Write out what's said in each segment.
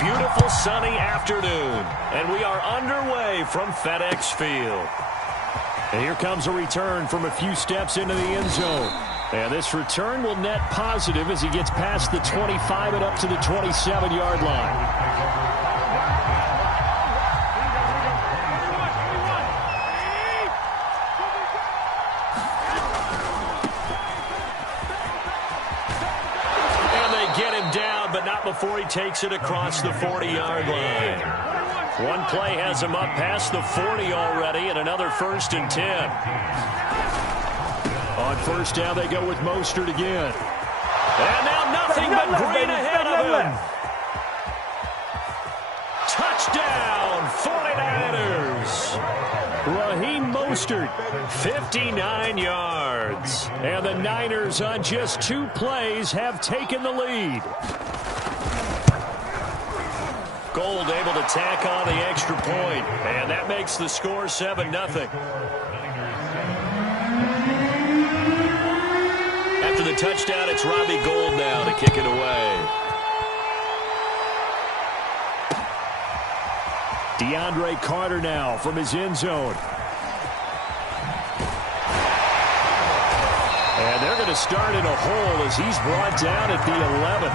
beautiful sunny afternoon, and we are underway from FedEx Field. And here comes a return from a few steps into the end zone. And this return will net positive as he gets past the 25 and up to the 27-yard line. But not before he takes it across the 40-yard line. One play has him up past the 40 already, and another 1st and 10. On first down, they go with Mostert again. And now nothing but green ahead of him. Touchdown, 49ers. Raheem Mostert, 59 yards. And the Niners on just 2 plays have taken the lead. Gold able to tack on the extra point, and that makes the score 7-0. After the touchdown, it's Robbie Gould now to kick it away. DeAndre Carter now from his end zone. And they're going to start in a hole as he's brought down at the 11.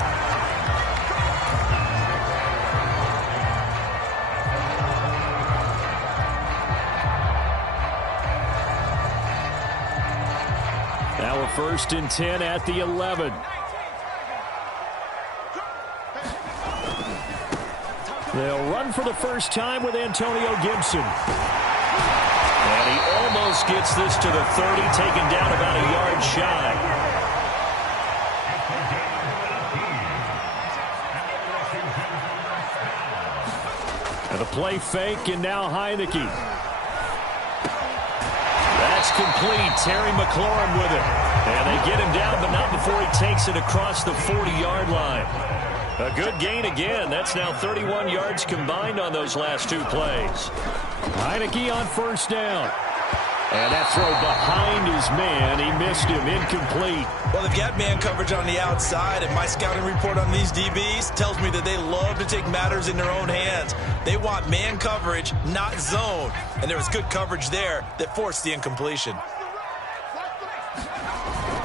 Now a 1st and 10 at the 11. They'll run for the first time with Antonio Gibson. And he almost gets this to the 30, taken down about a yard shy. And a play fake, and now Heineke. That's complete. Terry McLaurin with it. And they get him down, but not before he takes it across the 40-yard line. A good gain again. That's now 31 yards combined on those last 2 plays. Heineke on first down. And that throw behind his man. He missed him. Incomplete. Well, they've got man coverage on the outside, and my scouting report on these DBs tells me that they love to take matters in their own hands. They want man coverage, not zone. And there was good coverage there that forced the incompletion.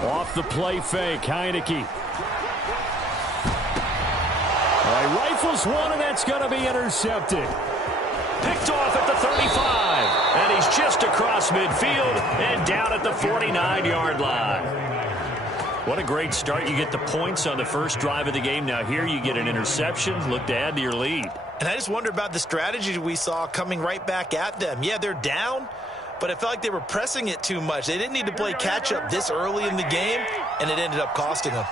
Off the play fake, Heineke. He rifles one, and that's going to be intercepted. Picked off at the 35. And he's just across midfield and down at the 49-yard line. What a great start. You get the points on the first drive of the game. Now here you get an interception. Look to add to your lead. And I just wonder about the strategy we saw coming right back at them. Yeah, they're down, but it felt like they were pressing it too much. They didn't need to play catch-up this early in the game, and it ended up costing them.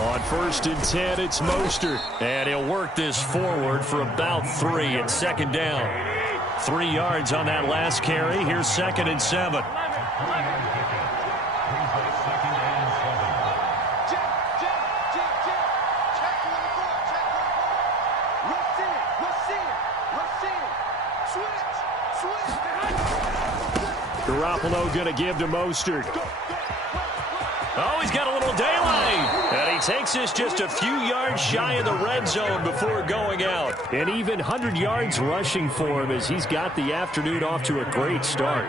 On 1st and 10, it's Mostert. And he'll work this forward for about 3 at 2nd down. 3 yards on that last carry. Here's 2nd and 7. Garoppolo going to give to Mostert. Oh, he's got a little daylight. And he takes this just a few yards shy of the red zone before going out. And even 100 yards rushing for him as he's got the afternoon off to a great start.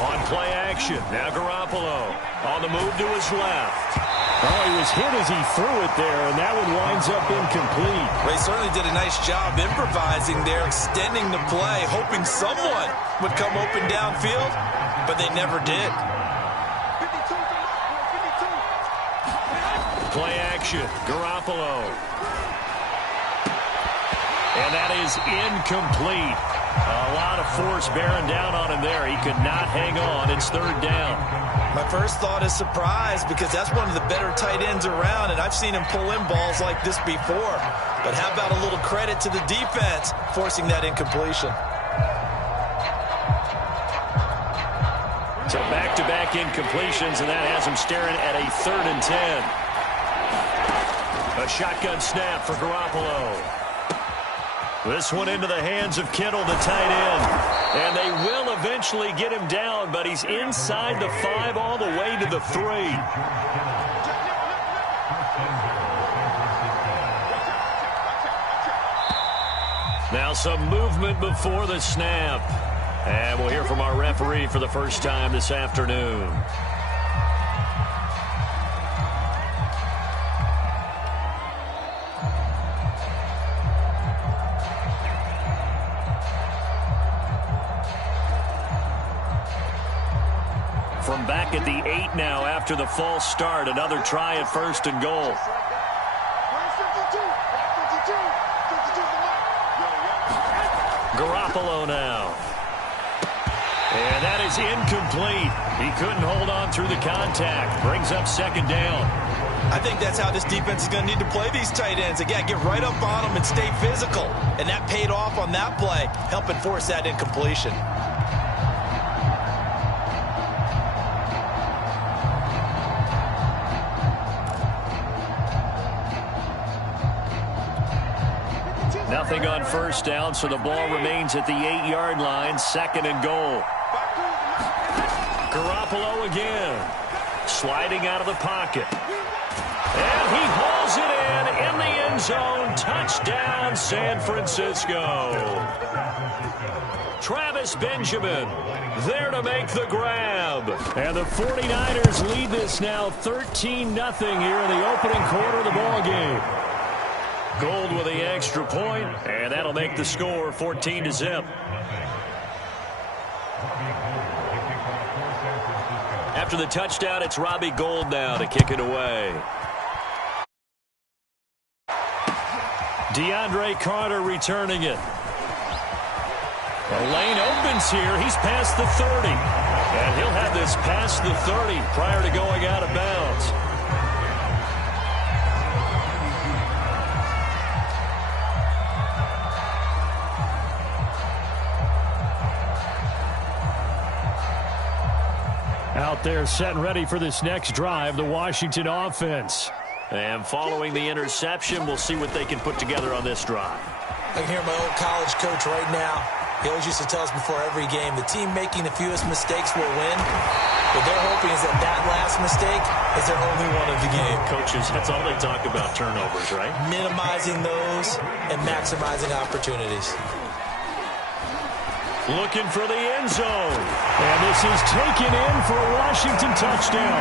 On play action, now Garoppolo on the move to his left. Oh, he was hit as he threw it there, and that one winds up incomplete. They certainly did a nice job improvising there, extending the play, hoping someone would come open downfield, but they never did. Play action, Garoppolo. And that is incomplete. A lot of force bearing down on him there. He could not hang on. It's 3rd down. My first thought is surprise because that's one of the better tight ends around, and I've seen him pull in balls like this before. But how about a little credit to the defense forcing that incompletion? So back-to-back incompletions, and that has him staring at a 3rd and 10. A shotgun snap for Garoppolo. This one into the hands of Kittle, the tight end. And they will eventually get him down, but he's inside the 5 all the way to the 3. Now some movement before the snap. And we'll hear from our referee for the first time this afternoon. From back at the 8 now after the false start, another try at 1st and goal. Garoppolo now. And that is incomplete. He couldn't hold on through the contact. Brings up 2nd down. I think that's how this defense is going to need to play these tight ends. Again, get right up on them and stay physical. And that paid off on that play, helping force that incompletion. Nothing on 1st down, so the ball remains at the 8-yard line, 2nd and goal. Garoppolo again, sliding out of the pocket. And he hauls it in the end zone. Touchdown, San Francisco. Travis Benjamin there to make the grab. And the 49ers lead this now 13-0 here in the opening quarter of the ball game. Gold with the extra point, and that'll make the score 14-0. After the touchdown, it's Robbie Gould now to kick it away. DeAndre Carter returning it. The lane opens here. He's past the 30. And he'll have this past the 30 prior to going out of bounds. Out there set and ready for this next drive, the Washington offense. And following the interception, we'll see what they can put together on this drive. I can hear my old college coach right now. He always used to tell us before every game, the team making the fewest mistakes will win. What they're hoping is that that last mistake is their only one of the game. Coaches, that's all they talk about, turnovers, right? Minimizing those and maximizing opportunities. Looking for the end zone. And this is taken in for a Washington touchdown.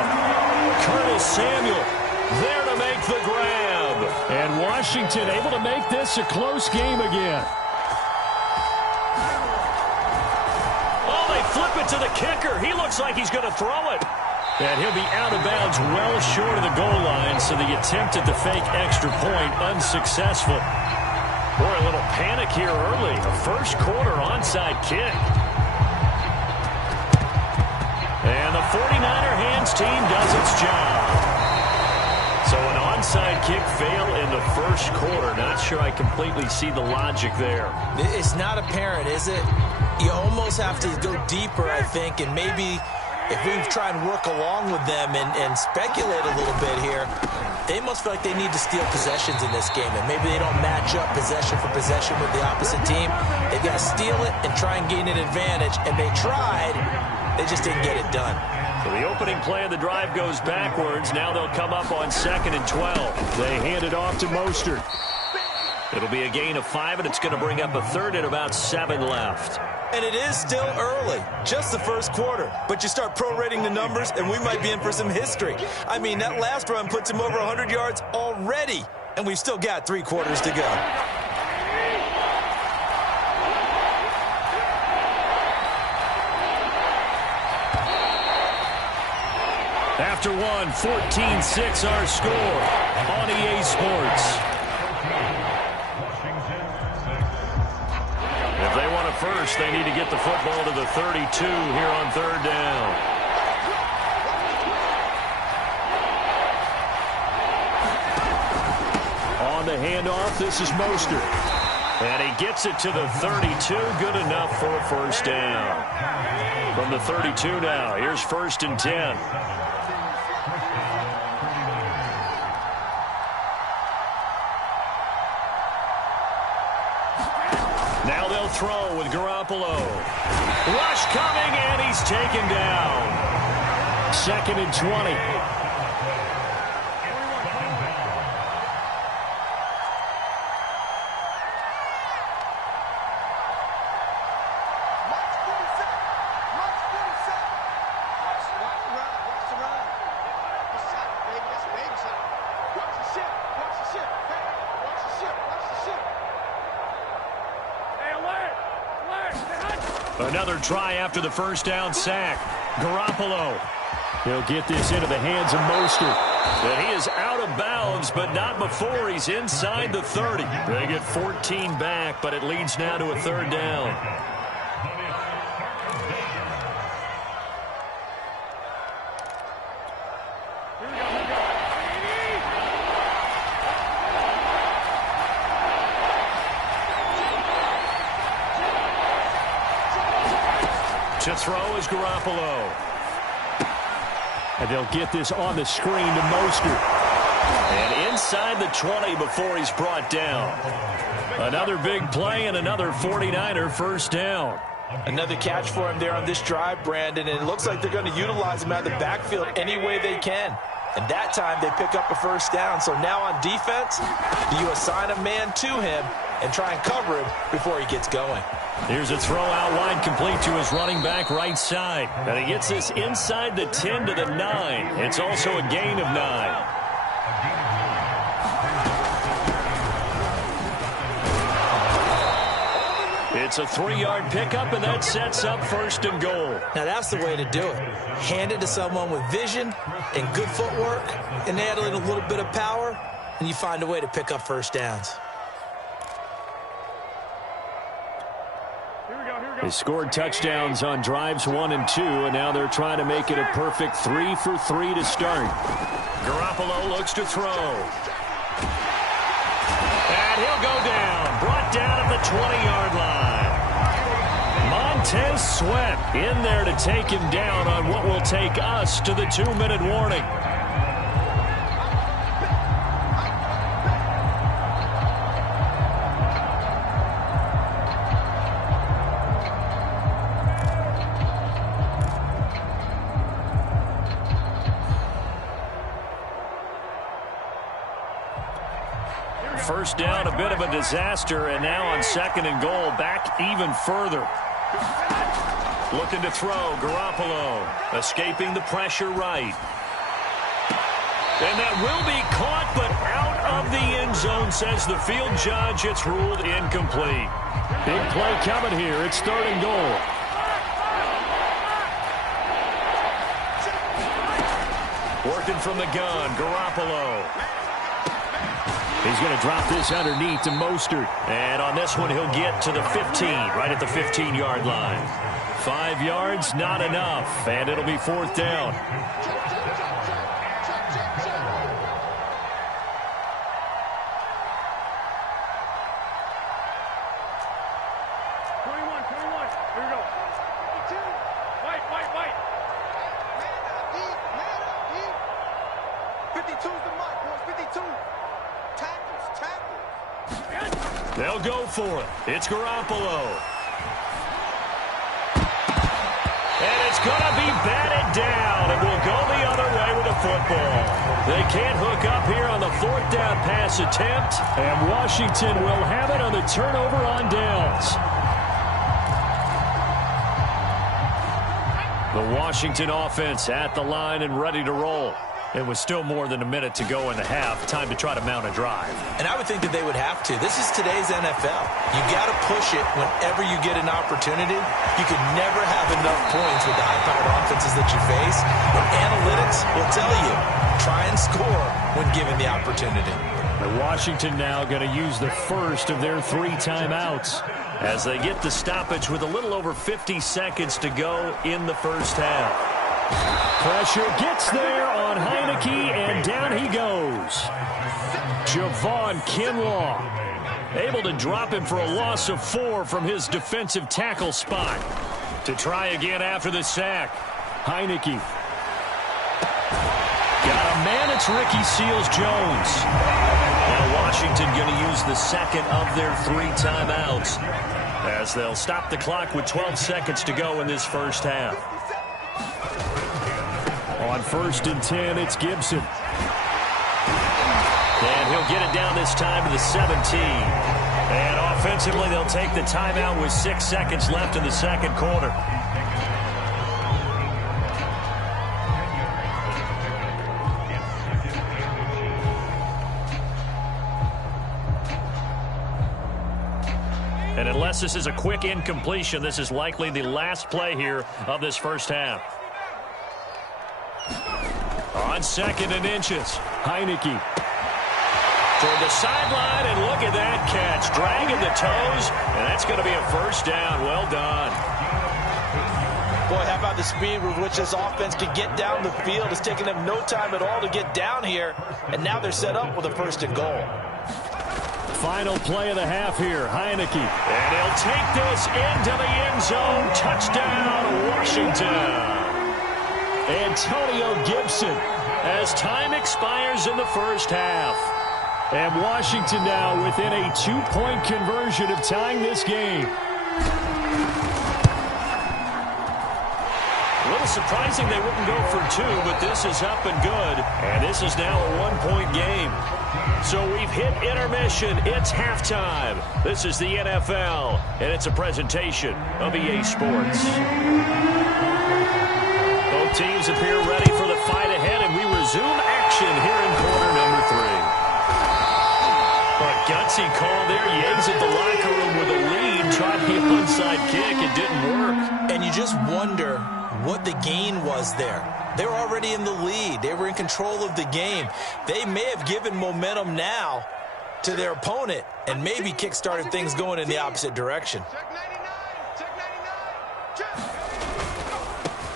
Curtis Samuel there to make the grab. And Washington able to make this a close game again. Oh, they flip it to the kicker. He looks like he's going to throw it. And he'll be out of bounds well short of the goal line, so the attempt at the fake extra point unsuccessful. Boy, a little panic here early. A first quarter onside kick. And the 49er hands team does its job. So an onside kick fail in the first quarter. Not sure I completely see the logic there. It's not apparent, is it? You almost have to go deeper, I think, and maybe if we try and work along with them and speculate a little bit here, they must feel like they need to steal possessions in this game, and maybe they don't match up possession for possession with the opposite team. They've got to steal it and try and gain an advantage, and they tried. They just didn't get it done. So the opening play of the drive goes backwards. Now they'll come up on 2nd and 12. They hand it off to Mostert. It'll be a gain of 5, and it's going to bring up a third and about 7 left. And it is still early, just the first quarter. But you start prorating the numbers, and we might be in for some history. I mean, that last run puts him over 100 yards already, and we've still got 3 quarters to go. After one, 14-6 our score on EA Sports. If they want a first, they need to get the football to the 32 here on 3rd down. On the handoff. This is Mostert. And he gets it to the 32. Good enough for a first down. From the 32 now, here's 1st and 10. Now they'll throw with Garoppolo. Rush coming, and he's taken down. 2nd and 20. Another try after the first down sack. Garoppolo. He'll get this into the hands of Mostert. And he is out of bounds, but not before he's inside the 30. They get 14 back, but it leads now to a 3rd down. To throw is Garoppolo. And they'll get this on the screen to Mostert. And inside the 20 before he's brought down. Another big play and another 49er first down. Another catch for him there on this drive, Brandon, and it looks like they're going to utilize him out of the backfield any way they can. And that time they pick up a first down. So now on defense, do you assign a man to him and try and cover him before he gets going? Here's a throw out wide, complete to his running back right side. And he gets this inside the 10 to the 9. It's also a gain of 9. It's a 3-yard pickup, and that sets up 1st and goal. Now that's the way to do it. Hand it to someone with vision and good footwork, and add in a little bit of power, and you find a way to pick up first downs. They scored touchdowns on drives 1 and 2, and now they're trying to make it a perfect 3 for 3 to start. Garoppolo looks to throw. And he'll go down. Brought down at the 20-yard line. Montez Sweat in there to take him down on what will take us to the 2-minute warning. First down, a bit of a disaster, and now on 2nd and goal, back even further. Looking to throw, Garoppolo, escaping the pressure right. And that will be caught, but out of the end zone, says the field judge. It's ruled incomplete. Big play coming here. It's 3rd and goal. Working from the gun, Garoppolo. He's going to drop this underneath to Mostert. And on this one, he'll get to the 15, right at the 15-yard line. 5 yards, not enough. And it'll be 4th down. Here we go. 52's the mark, boys. 52. Tackles. They'll go for it. It's Garoppolo. And it's going to be batted down. And we'll go the other way with the football. They can't hook up here on the 4th down pass attempt. And Washington will have it on the turnover on downs. The Washington offense at the line and ready to roll. It was still more than a minute to go in the half. Time to try to mount a drive. And I would think that they would have to. This is today's NFL. You got to push it whenever you get an opportunity. You can never have enough points with the high-powered offenses that you face. But analytics will tell you, try and score when given the opportunity. The Washington now going to use the first of their 3 timeouts as they get the stoppage with a little over 50 seconds to go in the first half. Pressure gets there on Heineke, and down he goes. Javon Kinlaw able to drop him for a loss of 4 from his defensive tackle spot. To try again after the sack, Heineke. Got a man, it's Ricky Seals-Jones. Now Washington going to use the second of their 3 timeouts as they'll stop the clock with 12 seconds to go in this first half. On 1st and 10, it's Gibson. And he'll get it down this time to the 17. And offensively, they'll take the timeout with 6 seconds left in the second quarter. And unless this is a quick incompletion, this is likely the last play here of this first half. On 2nd and inches, Heineke. Toward the sideline, and look at that catch. Dragging the toes, and that's going to be a first down. Well done. Boy, how about the speed with which this offense can get down the field? It's taken them no time at all to get down here, and now they're set up with a 1st and goal. Final play of the half here, Heineke. And he'll take this into the end zone. Touchdown, Washington. Antonio Gibson as time expires in the first half. And Washington now within a 2-point conversion of tying this game. A little surprising they wouldn't go for 2, but this is up and good. And this is now a 1-point game. So we've hit intermission. It's halftime. This is the NFL, and it's a presentation of EA Sports. Both teams appear ready for the fight ahead, and we resume action here in quarter number 3. A gutsy call there. Yates at the locker room with a lead. Tried the onside kick. It didn't work. And you just wonder what the gain was there. They were already in the lead. They were in control of the game. They may have given momentum now to their opponent and maybe kick-started things going in the opposite direction.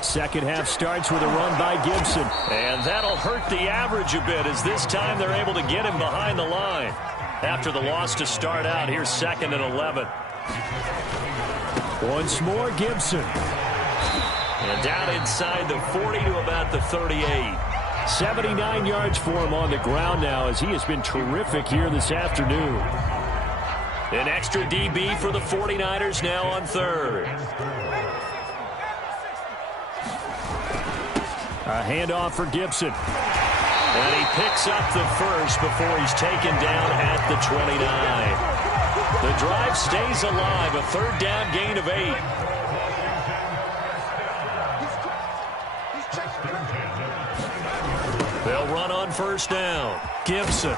Second half starts with a run by Gibson. And that'll hurt the average a bit as this time they're able to get him behind the line. After the loss to start out, here's 2nd and 11. Once more, Gibson. And down inside the 40 to about the 38. 79 yards for him on the ground now as he has been terrific here this afternoon. An extra DB for the 49ers now on 3rd. A handoff for Gibson. And he picks up the first before he's taken down at the 29. The drive stays alive, a 3rd down gain of 8. They'll run on 1st down. Gibson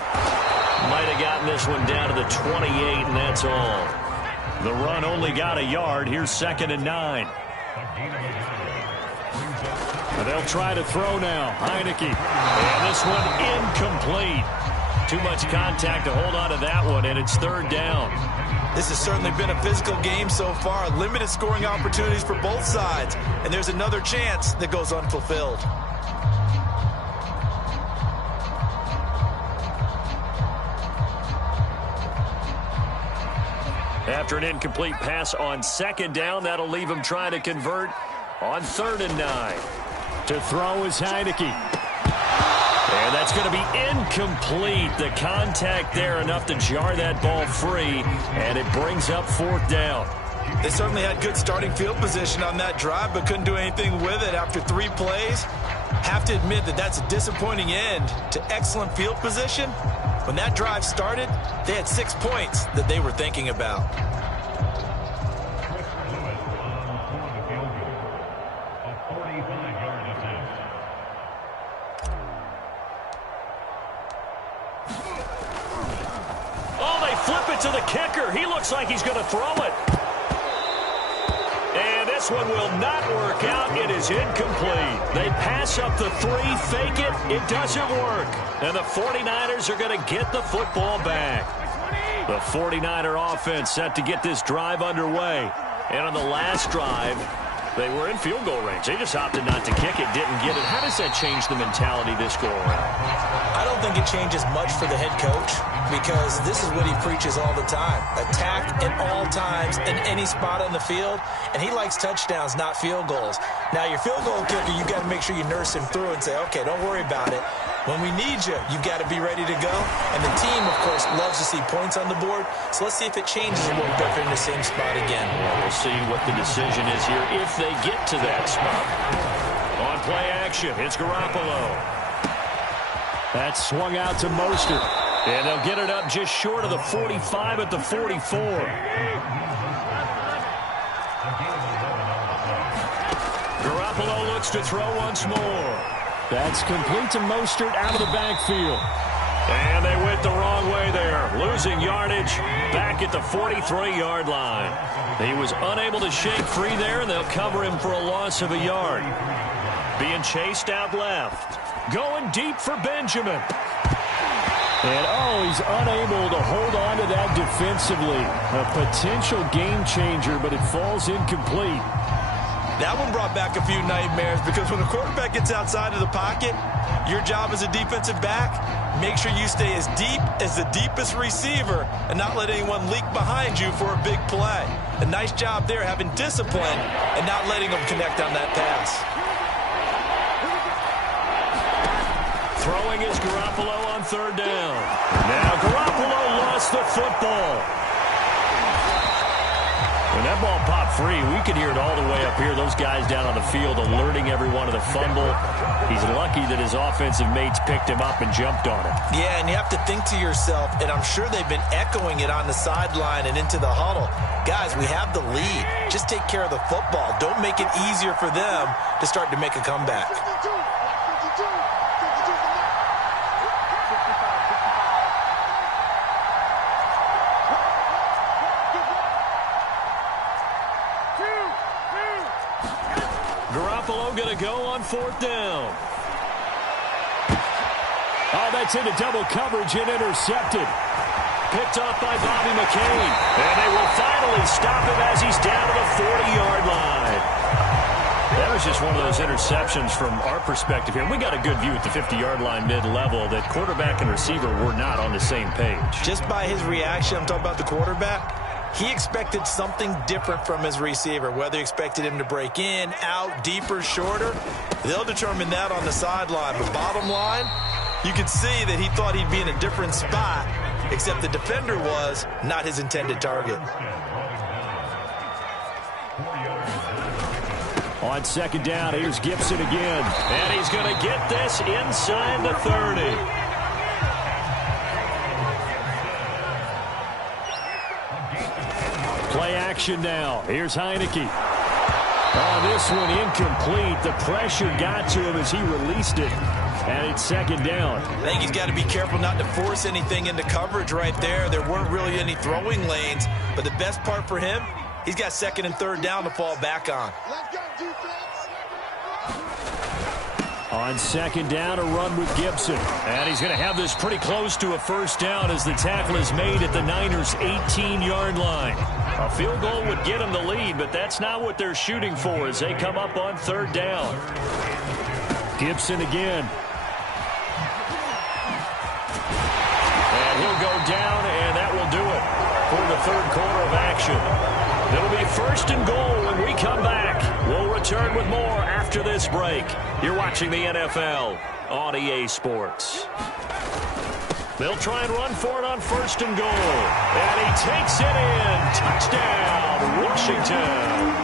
might have gotten this one down to the 28, and that's all. The run only got a yard. Here's 2nd and 9. They'll try to throw now. Heineke. And this one incomplete. Too much contact to hold on to that one, and it's 3rd down. This has certainly been a physical game so far. Limited scoring opportunities for both sides. And there's another chance that goes unfulfilled. After an incomplete pass on 2nd down, that'll leave him trying to convert on 3rd and 9. To throw is Heineke. And that's going to be incomplete. The contact there enough to jar that ball free, and it brings up 4th down. They certainly had good starting field position on that drive, but couldn't do anything with it after 3 plays. Have to admit that that's a disappointing end to excellent field position. When that drive started, they had 6 points that they were thinking about. Flip it to the kicker. He looks like he's going to throw it. And this one will not work out. It is incomplete. They pass up the 3, fake it. It doesn't work. And the 49ers are going to get the football back. The 49er offense set to get this drive underway. And on the last drive, They were in field goal range. They just opted not to kick it, didn't get it. How does that change the mentality this go around? I don't think it changes much for the head coach because this is what he preaches all the time. Attack at all times in any spot on the field, and he likes touchdowns, not field goals. Now, your field goal kicker, you've got to make sure you nurse him through and say, okay, don't worry about it. When we need you, you've got to be ready to go. And the team, of course, loves to see points on the board. So let's see if it changes a little bit in the same spot again. We'll see what the decision is here if they get to that spot. On play action, it's Garoppolo. That's swung out to Mostert. And they'll get it up just short of the 45 at the 44. Garoppolo looks to throw once more. That's complete to Mostert out of the backfield. And they went the wrong way there. Losing yardage back at the 43-yard line. He was unable to shake free there, and they'll cover him for a loss of a yard. Being chased out left. Going deep for Benjamin. And, he's unable to hold on to that defensively. A potential game changer, but it falls incomplete. That one brought back a few nightmares because when a quarterback gets outside of the pocket, your job as a defensive back, make sure you stay as deep as the deepest receiver and not let anyone leak behind you for a big play. A nice job there having discipline and not letting them connect on that pass. Throwing is Garoppolo on third down. Now Garoppolo lost the football. When that ball popped free, we could hear it all the way up here. Those guys down on the field alerting everyone of the fumble. He's lucky that his offensive mates picked him up and jumped on it. Yeah, and you have to think to yourself, and I'm sure they've been echoing it on the sideline and into the huddle. Guys, we have the lead. Just take care of the football. Don't make it easier for them to start to make a comeback. Garoppolo going to go on fourth down. Oh, that's into double coverage and intercepted. Picked off by Bobby McCain. And they will finally stop him as he's down to the 40-yard line. That was just one of those interceptions from our perspective here. We got a good view at the 50-yard line mid-level that quarterback and receiver were not on the same page. Just by his reaction, I'm talking about the quarterback, he expected something different from his receiver, whether he expected him to break in, out, deeper, shorter. They'll determine that on the sideline. But bottom line, you can see that he thought he'd be in a different spot, except the defender was not his intended target. On second down, here's Gibson again. And he's going to get this inside the 30. Play action now. Here's Heineke. Oh, this one incomplete. The pressure got to him as he released it. And it's second down. I think he's got to be careful not to force anything into coverage right there. There weren't really any throwing lanes. But the best part for him, he's got second and third down to fall back on. On second down, a run with Gibson. And he's going to have this pretty close to a first down as the tackle is made at the Niners' 18-yard line. A field goal would get them the lead, but that's not what they're shooting for as they come up on third down. Gibson again. And he'll go down, and that will do it for the third quarter of action. It'll be first and goal when we come back. We'll return with more after this break. You're watching the NFL on EA Sports. They'll try and run for it on first and goal. And he takes it in. Touchdown, Washington.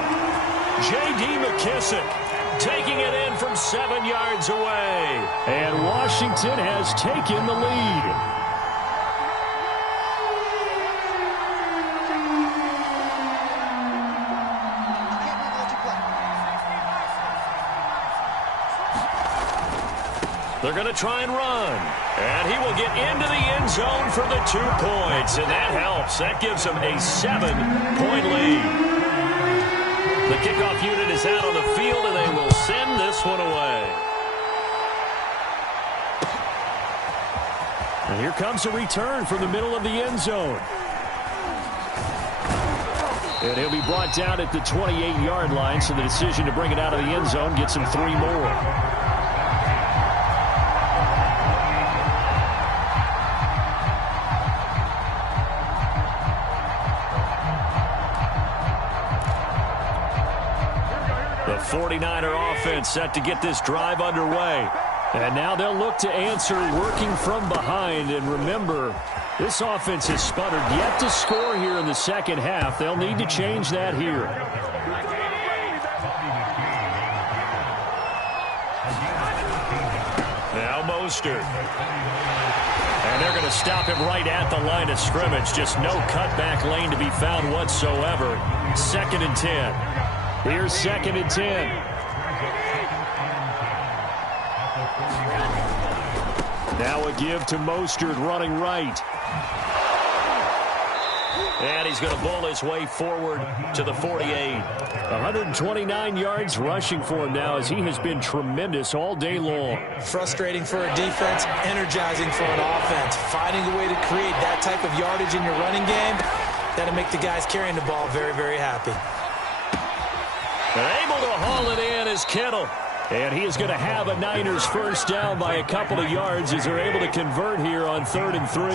J.D. McKissick taking it in from 7 yards away. And Washington has taken the lead. They're going to try and run. And he will get into the end zone for the 2 points. And that helps. That gives them a 7-point lead. The kickoff unit is out on the field, and they will send this one away. And here comes a return from the middle of the end zone. And he'll be brought down at the 28-yard line, so the decision to bring it out of the end zone gets him 3 more. The 49er offense set to get this drive underway. And now they'll look to answer working from behind. And remember, this offense has sputtered yet to score here in the second half. They'll need to change that here. Now Mostert. And they're going to stop him right at the line of scrimmage. Just no cutback lane to be found whatsoever. 2nd and 10. Here's 2nd and 10. Now a give to Mostert running right. And he's going to bowl his way forward to the 48. 129 yards rushing for him now as he has been tremendous all day long. Frustrating for a defense, energizing for an offense. Finding a way to create that type of yardage in your running game, that'll make the guys carrying the ball very, very happy. Able to haul it in is Kittle. And he is going to have a Niners first down by a couple of yards as they're able to convert here on 3rd and 3.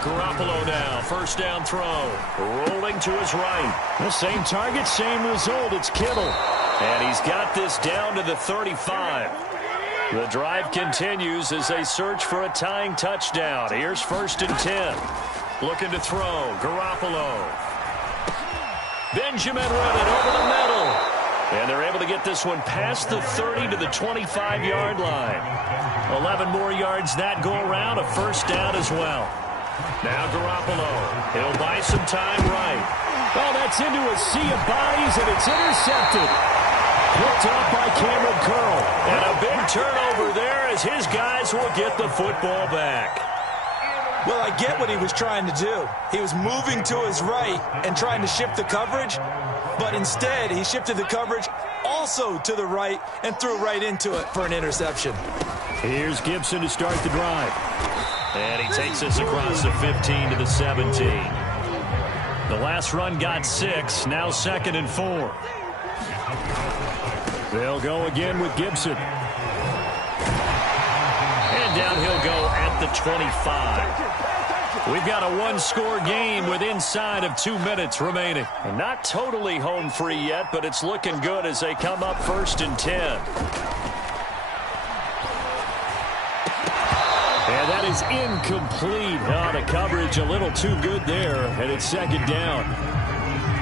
Garoppolo now, first down throw. Rolling to his right. The same target, same result. It's Kittle. And he's got this down to the 35. The drive continues as they search for a tying touchdown. Here's 1st and 10. Looking to throw. Garoppolo. Benjamin running over the middle. And they're able to get this one past the 30 to the 25-yard line. 11 more yards that go around, a first down as well. Now Garoppolo. He'll buy some time right. Oh, that's into a sea of bodies, and it's intercepted. Picked up by Cameron Curl. And a big turnover there as his guys will get the football back. Well, I get what he was trying to do. He was moving to his right and trying to shift the coverage, but instead he shifted the coverage also to the right and threw right into it for an interception. Here's Gibson to start the drive. And he takes us across the 15 to the 17. The last run got 6, now 2nd and 4. They'll go again with Gibson. And down he'll go at the 25. We've got a one-score game with inside of 2 minutes remaining. And not totally home free yet, but it's looking good as they come up 1st and 10. And that is incomplete. Oh, the coverage a little too good there, and it's 2nd down.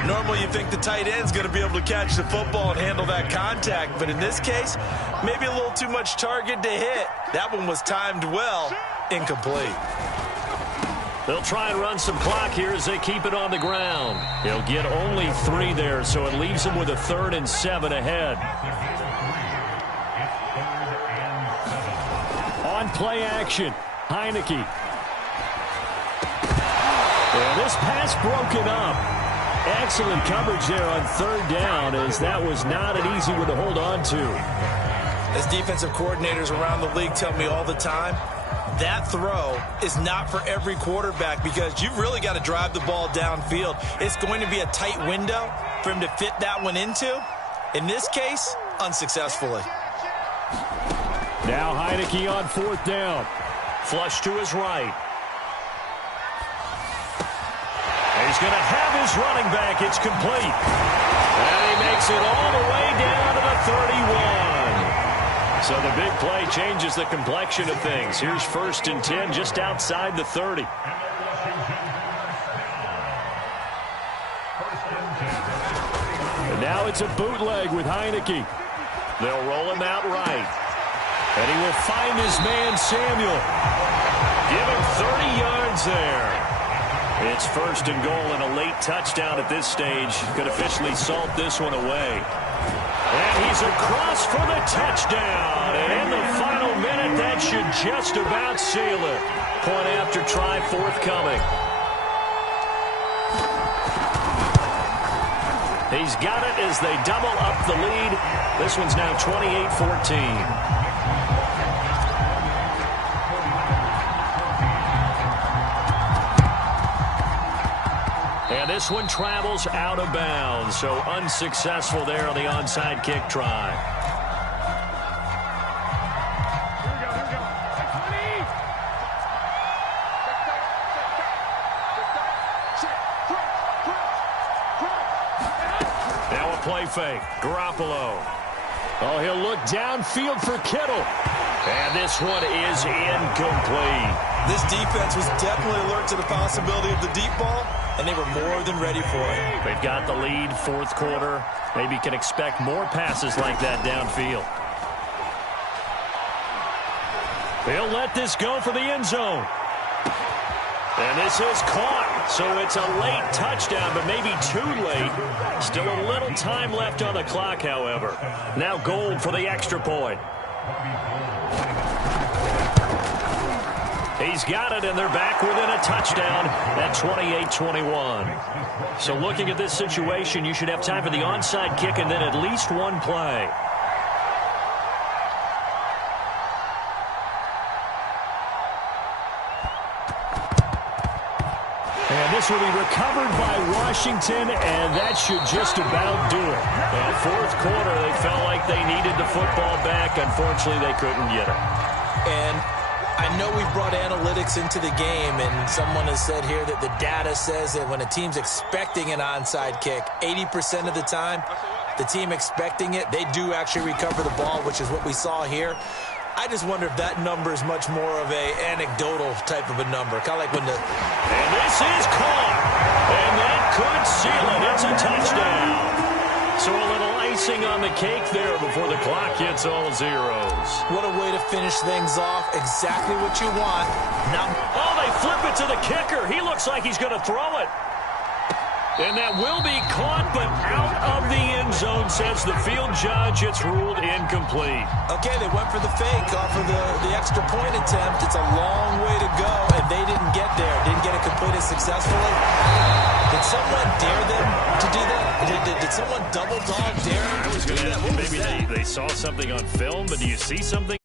Normally you think the tight end's going to be able to catch the football and handle that contact, but in this case, maybe a little too much target to hit. That one was timed well, incomplete. They'll try and run some clock here as they keep it on the ground. He'll get only 3 there, so it leaves him with a 3rd and 7 ahead. On play action, Heineke. And this pass broken up. Excellent coverage there on 3rd down, as that was not an easy one to hold on to. As defensive coordinators around the league tell me all the time, that throw is not for every quarterback because you've really got to drive the ball downfield. It's going to be a tight window for him to fit that one into. In this case, unsuccessfully. Now Heineke on 4th down. Flush to his right. He's going to have his running back. It's complete. And he makes it all the way down to the 31. So the big play changes the complexion of things. Here's 1st and 10 just outside the 30. And now it's a bootleg with Heineke. They'll roll him out right. And he will find his man Samuel. Give him 30 yards there. It's 1st and goal and a late touchdown at this stage. Could officially salt this one away. And he's across for the touchdown. And in the final minute, that should just about seal it. Point after try forthcoming. He's got it as they double up the lead. This one's now 28-14. And this one travels out of bounds, so unsuccessful there on the onside kick try. Now a play fake. Garoppolo. Oh, he'll look downfield for Kittle. And this one is incomplete. This defense was definitely alert to the possibility of the deep ball, and they were more than ready for it. They've got the lead, fourth quarter. Maybe can expect more passes like that downfield. They'll let this go for the end zone. And this is caught, so it's a late touchdown, but maybe too late. Still a little time left on the clock, however. Now Gold for the extra point. He's got it, and they're back within a touchdown at 28-21. So looking at this situation, you should have time for the onside kick and then at least one play. And this will be recovered by Washington, and that should just about do it. And fourth quarter, they felt like they needed the football back. Unfortunately, they couldn't get it. And I know we've brought analytics into the game, and someone has said here that the data says that when a team's expecting an onside kick, 80% of the time, the team expecting it, they do actually recover the ball, which is what we saw here. I just wonder if that number is much more of a anecdotal type of a number. Kind of like when the... And this is caught. And that could seal it. It's a touchdown. So a little icing on the cake there before the clock hits all zeros. What a way to finish things off. Exactly what you want. Now, oh, they flip it to the kicker. He looks like he's going to throw it. And that will be caught, but out of the end zone, says the field judge. It's ruled incomplete. Okay, they went for the fake off of the extra point attempt. It's a long way to go, and they didn't get there. Didn't get it completed successfully. Did someone dare them to do that? Did someone double dog dare them to do that? What was maybe that? they saw something on film, but do you see something